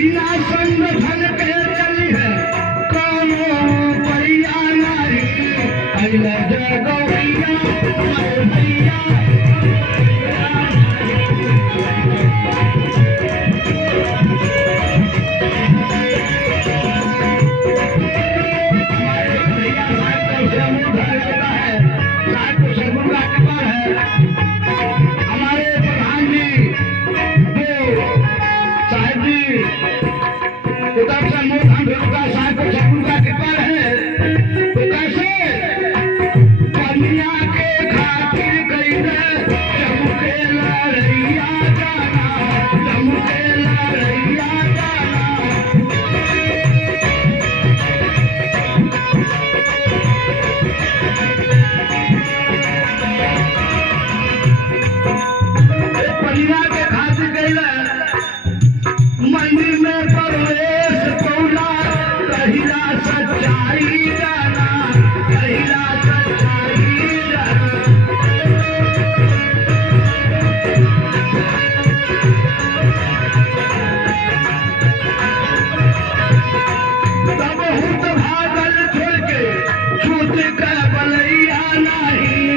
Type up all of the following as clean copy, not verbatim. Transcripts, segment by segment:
बिना संगठन के चली है कोनो परिया नारी अइला जगौरिया हमारे भैया मंदिर में प्रवेश कौला कहिला सच्चाई जाना कहिला सच्चाई जाना तब हुत भागल छोड़ के छूट के बलैया नहीं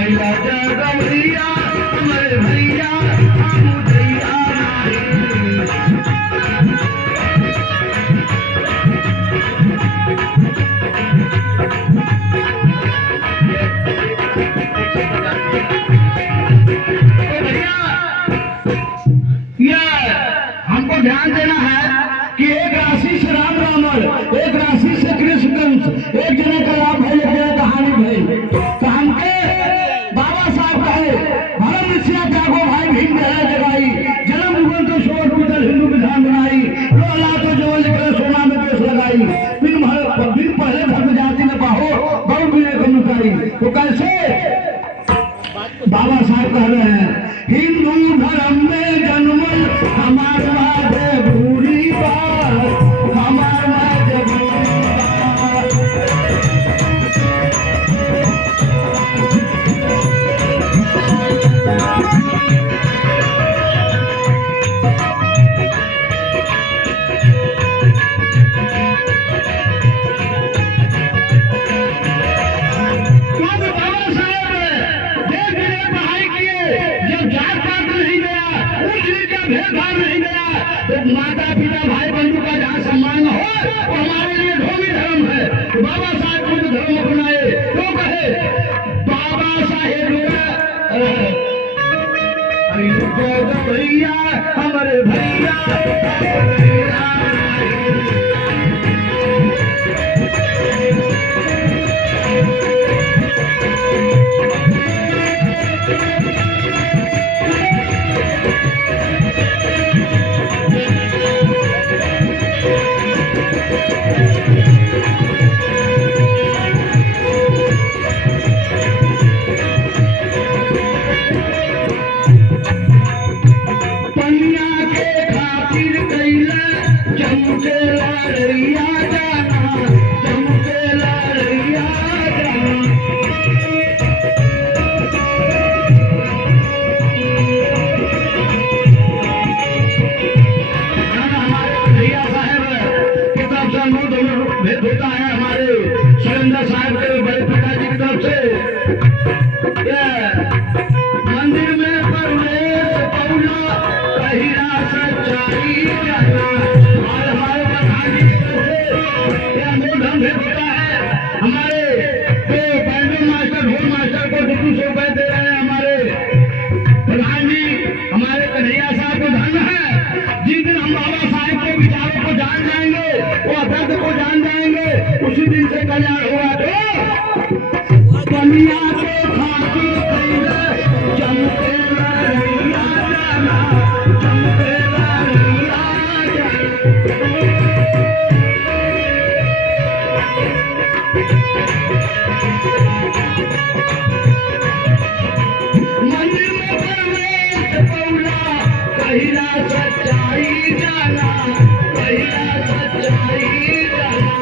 अइला जगौरिया हमारे भैया मुदैया हमको ध्यान देना है कि एक राशि से राम रावण, एक राशि से कृष्ण कंस, एक जने का लाभ है, एक जने कहानी भाई तो हमके बाबा साहब कहे भरम ऋषिया त्यागो भाई भीम गया जगाई जन्म भुवन तो शोर पीतल हिंदू विधान बनाई लो ला तो जो निकले सोना में देश लगाई बिन पहले धर्म जाति न पाहो बहु बिने को नुकाई। तो कैसे बाबा साहब कह रहे हैं हिंदू धर्म में जन्मल हमारा बुरी बात हमारा भेदभाव नहीं गया तो माता पिता भाई बंधु का जहाँ सम्मान हो वो हमारे लिए धोबी धर्म है। तो बाबा साहेब बुद्ध धर्म अपनाए तो कहे बाबा साहेब भैया हमारे भैया होता है हमारे सुरेंद्र साहब के बड़े पिताजी की तरफ से मंदिर में प्रवेश कौला कहिला सच्चाई जाना और हमारे प्रधान जी की तरफ से मूलधन भेंट होता है। हमारे जो बैंड मास्टर ढोल मास्टर को 200 रुपए दे रहे हैं हमारे प्रधान जी हमारे कन्हैया साहब को धन है। जिस दिन हम बाबा साहब के विचारों को जान जाएंगे वो अदर्द को जान जाएंगे उसी दिन से कल्याण हुआ। तो कन्या के खातिर चमके लड़िया जाना चमके लड़िया मंदिर में प्रवेश कौला कहिला सच्चाई जाना कहिला सच्चाई जाना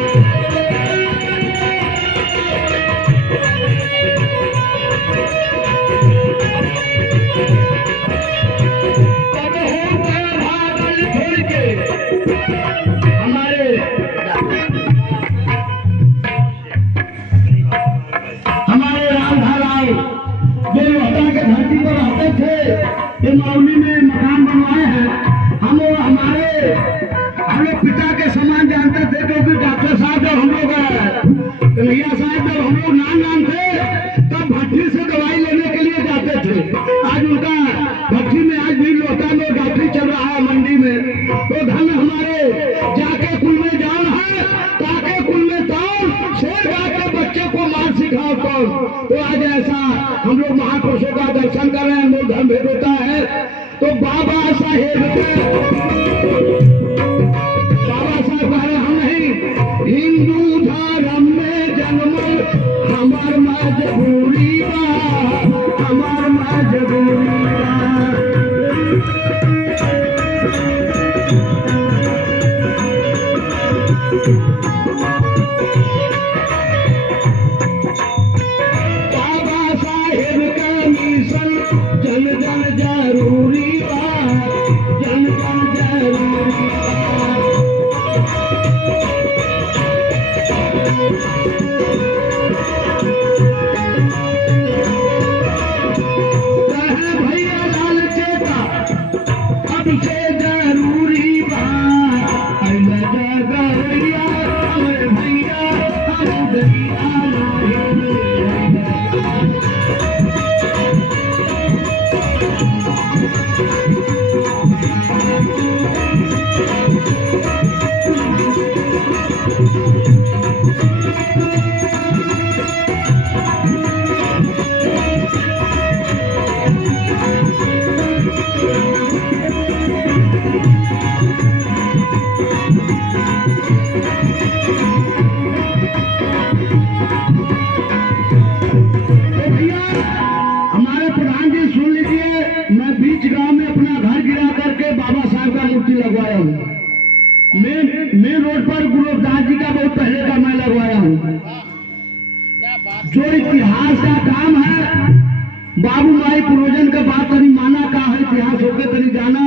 हमारे जाके कुल में जान है, ताके कुल में तान, शेर गा के बच्चे को मार सिखाओ कौन। तो आज ऐसा हम लोग महापुरुषों का दर्शन कर रहे हैं, मूल धर्म भेद होता है। तो बाबा साहेब कह रहे हम नहीं, हिंदू धर्म में जन्म हमार मजबूरी बा, हमार मजबूरी बा। बाबा साहेब का मिशन जन जन जरूरी बा, जन जन जरूरी बा। कहे भैया लाल चेता अब से जरूरी बा, अइला जगरिया हमरे भैया हम गैया लगवाया हूँ। मेन रोड पर गुरुदास जी का बहुत पहले का मैं लगवाया हूँ। जो इतिहास का काम है, बाबू माई पूर्वजन का बात तरी माना का है, इतिहास होके तरी जाना।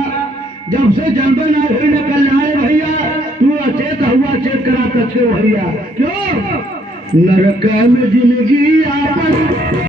जब से जनबे ना हुई न कल्याण भैया, तू अचेत हुआ चेत करा तछे भैया। क्यों नरक में जिंदगी आपन